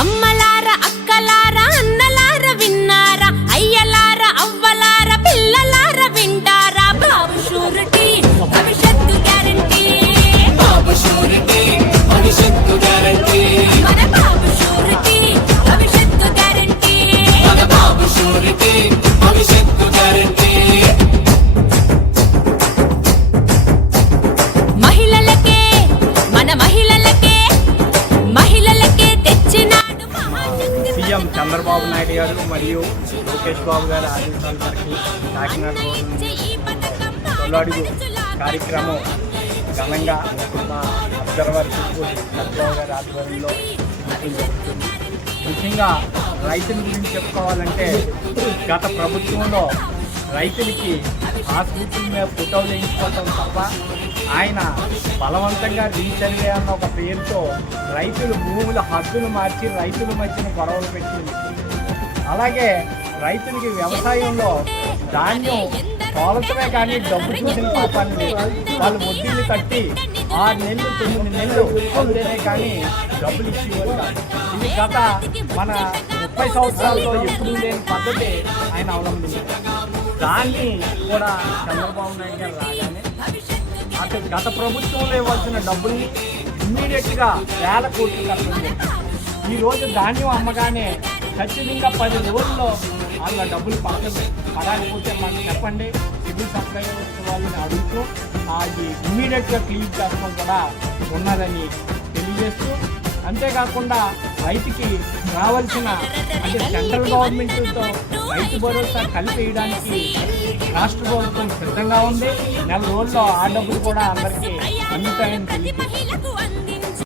అమ్మలార అక్కలార అన్నలార విన్నారా, అయ్యలార అవ్వలార పిల్లలార వింటారా. బాబు షూరిటీ భవిష్యత్తు గ్యారంటీ, బాబు షూరిటీ భవిష్యత్తు గ్యారంటీ, మన బాబు షూరిటీ భవిష్యత్తు గ్యారంటీ, మన బాబు షూరిటీ భవిష్యత్తు గ్యారంటీ. మహిళలకే మన మహిళలకే తెచ్చినాడు మహాశక్తి. సీఎం చంద్రబాబు నాయుడు గారు మరియు లోకేష్ బాబు గారి ఆదేశాల మేరకు కాకినాడ తొలడుగు కార్యక్రమం ఘనంగా మా అబ్జర్వర్ చంద్రబాబు గారి ఆధ్వర్యంలో జరుగుతుంది. ముఖ్యంగా రైతుల గురించి చెప్పుకోవాలంటే గత ప్రభుత్వంలో రైతులకి ఆసుపత్రుల మీద ఫోటోలు వేయించుకోవటం తప్ప ఆయన బలవంతంగా రీసర్వే అన్న ఒక పేరుతో రైతులు భూముల హద్దులు మార్చి రైతుల మధ్యన గొడవలు పెట్టింది. అలాగే రైతులకి వ్యవసాయంలో ధాన్యం తోలటమే కానీ డబ్బు చూసిన పాపాన్ని లేదు. వాళ్ళు వడ్డీలు కట్టి 6 నెలలు 9 నెలలు అవుతేనే కానీ డబ్బులు ఇచ్చేవారు కాదు. ఇది గత మన 30 సంవత్సరాల్లో ఎప్పుడూ లేని పద్ధతి ఆయన అవలంబించారు. దాన్ని కూడా చంద్రబాబు నాయుడు గారు రాగానే అటు గత ప్రభుత్వంలో ఇవ్వాల్సిన డబ్బుల్ని ఇమ్మీడియట్గా 1000 కోట్లు కట్టండి. ఈరోజు ధాన్యం అమ్మగానే ఖచ్చితంగా 10 రోజుల్లో వాళ్ళ డబ్బులు పడకపోతే మాకు చెప్పండి, సివిల్ సప్లై వాళ్ళని అడుగుతూ అది ఇమ్మీడియట్గా క్లీన్ చేస్తాం కూడా ఉన్నదని తెలియజేస్తూ, అంతేకాకుండా రైతుకి రావాల్సిన అంటే సెంట్రల్ గవర్నమెంట్తో రైతు భరోసా కలిపేయడానికి రాష్ట్ర ప్రభుత్వం సిద్ధంగా ఉంది. నెల రోజుల్లో ఆ డబ్బులు కూడా అందరికీ అందుతాయని తెలియజేస్తుంది.